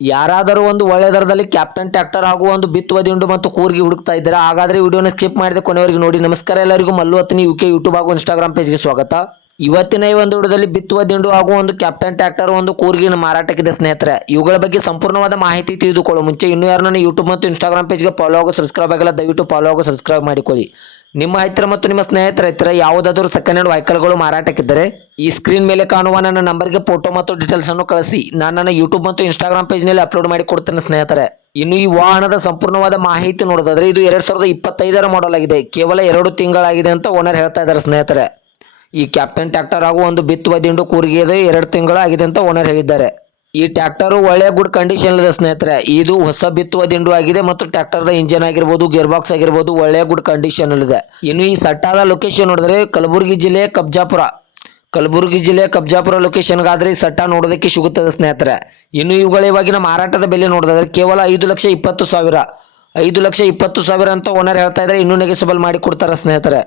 ಯಾರಾದರೂ ಒಂದು ಒಳ್ಳೆ ದರದಲ್ಲಿ ಕ್ಯಾಪ್ಟನ್ ಟ್ರ್ಯಾಕ್ಟರ್ ಹಾಗೂ ಒಂದು ಬಿತ್ತುವ ದಿಂಡು ಮತ್ತು ಕೂರ್ಗಿ ಹುಡುಕ್ತಾ ಇದ್ದೀರಾ? ಹಾಗಾದ್ರೆ ವಿಡಿಯೋನ ಸ್ಕಿಪ್ ಮಾಡಿದ ಕೊನೆವರೆಗೆ ನೋಡಿ. ನಮಸ್ಕಾರ ಎಲ್ಲರಿಗೂ, ಮಲ್ಲು ಹತ್ತನಿ ಯುಕೆ ಯೂಟ್ಯೂಬ್ ಹಾಗೂ ಇನ್ಸ್ಟಾಗ್ರಾಮ್ ಪೇಜ್ಗೆ ಸ್ವಾಗತ. ಇವತ್ತಿನ ಈ ಒಂದು ವಿಡಿಯೋದಲ್ಲಿ ಬಿತ್ತುವ ದಿಂಡು ಹಾಗೂ ಒಂದು ಕ್ಯಾಪ್ಟನ್ ಟ್ರ್ಯಾಕ್ಟರ್ ಒಂದು ಕೂರ್ಗಿನ ಮಾರಾಟಕ್ಕಿದೆ ಸ್ನೇಹಿತರೆ. ಇವುಗಳ ಬಗ್ಗೆ ಸಂಪೂರ್ಣವಾದ ಮಾಹಿತಿ ತಿಳಿದುಕೊಳ್ಳೋ ಮುಂಚೆ ಇನ್ನೂ ಯಾರು ನನ್ನ ಯೂಟ್ಯೂಬ್ ಮತ್ತು ಇನ್ಸ್ಟಾಗ್ರಾಮ್ ಪೇಜ್ಗೆ ಫಾಲೋ ಆಗೋ ಸಬ್ಸ್ಕ್ರೈಬ್ ಆಗಿಲ್ಲ, ದಯವಿಟ್ಟು ಫಾಲೋ ಆಗೋ ಸಬ್ಸ್ಕ್ರೈಬ್ ಮಾಡಿಕೊಳ್ಳಿ. ನಿಮ್ಮ ಹತ್ತಿರ ಮತ್ತು ನಿಮ್ಮ ಸ್ನೇಹಿತರ ಹತ್ತಿರ ಯಾವುದಾದರೂ ಸೆಕೆಂಡ್ ಹ್ಯಾಂಡ್ ವೆಹಿಕಲ್ಗಳು ಮಾರಾಟಕ್ಕಿದ್ದರೆ ಈ ಸ್ಕ್ರೀನ್ ಮೇಲೆ ಕಾಣುವ ನನ್ನ ನಂಬರ್ಗೆ ಫೋಟೋ ಮತ್ತು ಡೀಟೇಲ್ಸ್ ಅನ್ನು ಕಳಿಸಿ. ನಾನು ನನ್ನ ಯೂಟ್ಯೂಬ್ ಮತ್ತು ಇನ್ಸ್ಟಾಗ್ರಾಮ್ ಪೇಜ್ನಲ್ಲಿ ಅಪ್ಲೋಡ್ ಮಾಡಿ ಕೊಡ್ತೇನೆ ಸ್ನೇಹಿತರೆ. ಇನ್ನು ಈ ವಾಹನದ ಸಂಪೂರ್ಣವಾದ ಮಾಹಿತಿ ನೋಡೋದಾದ್ರೆ ಇದು 2025 ಮಾಡೆಲ್ ಆಗಿದೆ. ಕೇವಲ 2 ತಿಂಗಳಾಗಿದೆ ಅಂತ ಓನರ್ ಹೇಳ್ತಾ ಇದ್ದಾರೆ ಸ್ನೇಹಿತರೆ. ಈ ಕ್ಯಾಪ್ಟನ್ ಟ್ರ್ಯಾಕ್ಟರ್ ಹಾಗೂ ಒಂದು ಬಿತ್ತುವ ದಿಂಡು ಕೂರ್ಗಿ 2 ತಿಂಗಳಾಗಿದೆ ಅಂತ ಓನರ್ ಹೇಳಿದ್ದಾರೆ. ಈ ಟ್ರ್ಯಾಕ್ಟರ್ ಒಳ್ಳೆಯ ಗುಡ್ ಕಂಡೀಷನ್ ಇದೆ ಸ್ನೇಹಿತರೆ. ಇದು ಹೊಸ ಬಿತ್ತುವ ದಿಂಡು ಆಗಿದೆ ಮತ್ತು ಟ್ರ್ಯಾಕ್ಟರ್ದ ಇಂಜಿನ್ ಆಗಿರ್ಬೋದು, ಗೇರ್ ಬಾಕ್ಸ್ ಆಗಿರ್ಬೋದು ಒಳ್ಳೆಯ ಗುಡ್ ಕಂಡೀಷನ್ ಇದೆ. ಇನ್ನು ಈ ಸಟ್ಟಾದ ಲೊಕೇಶನ್ ನೋಡಿದ್ರೆ ಕಲಬುರಗಿ ಜಿಲ್ಲೆ ಕಬ್ಜಾಪುರ ಲೊಕೇಶನ್ಗಾದ್ರೆ ಈ ಸಟ್ಟ ನೋಡೋದಕ್ಕೆ ಸಿಗುತ್ತದೆ ಸ್ನೇಹಿತರೆ. ಇನ್ನು ಇವುಗಳ ಇವಾಗಿನ ಮಾರಾಟದ ಬೆಲೆ ನೋಡಿದ್ರೆ ಕೇವಲ 5,20,000 5,20,000 ಅಂತ ಓನರ್ ಹೇಳ್ತಾ ಇದ್ದಾರೆ. ಇನ್ನೂ ನೆಗೆಸಬಲ್ ಮಾಡಿ ಕೊಡ್ತಾರೆ ಸ್ನೇಹಿತರೆ.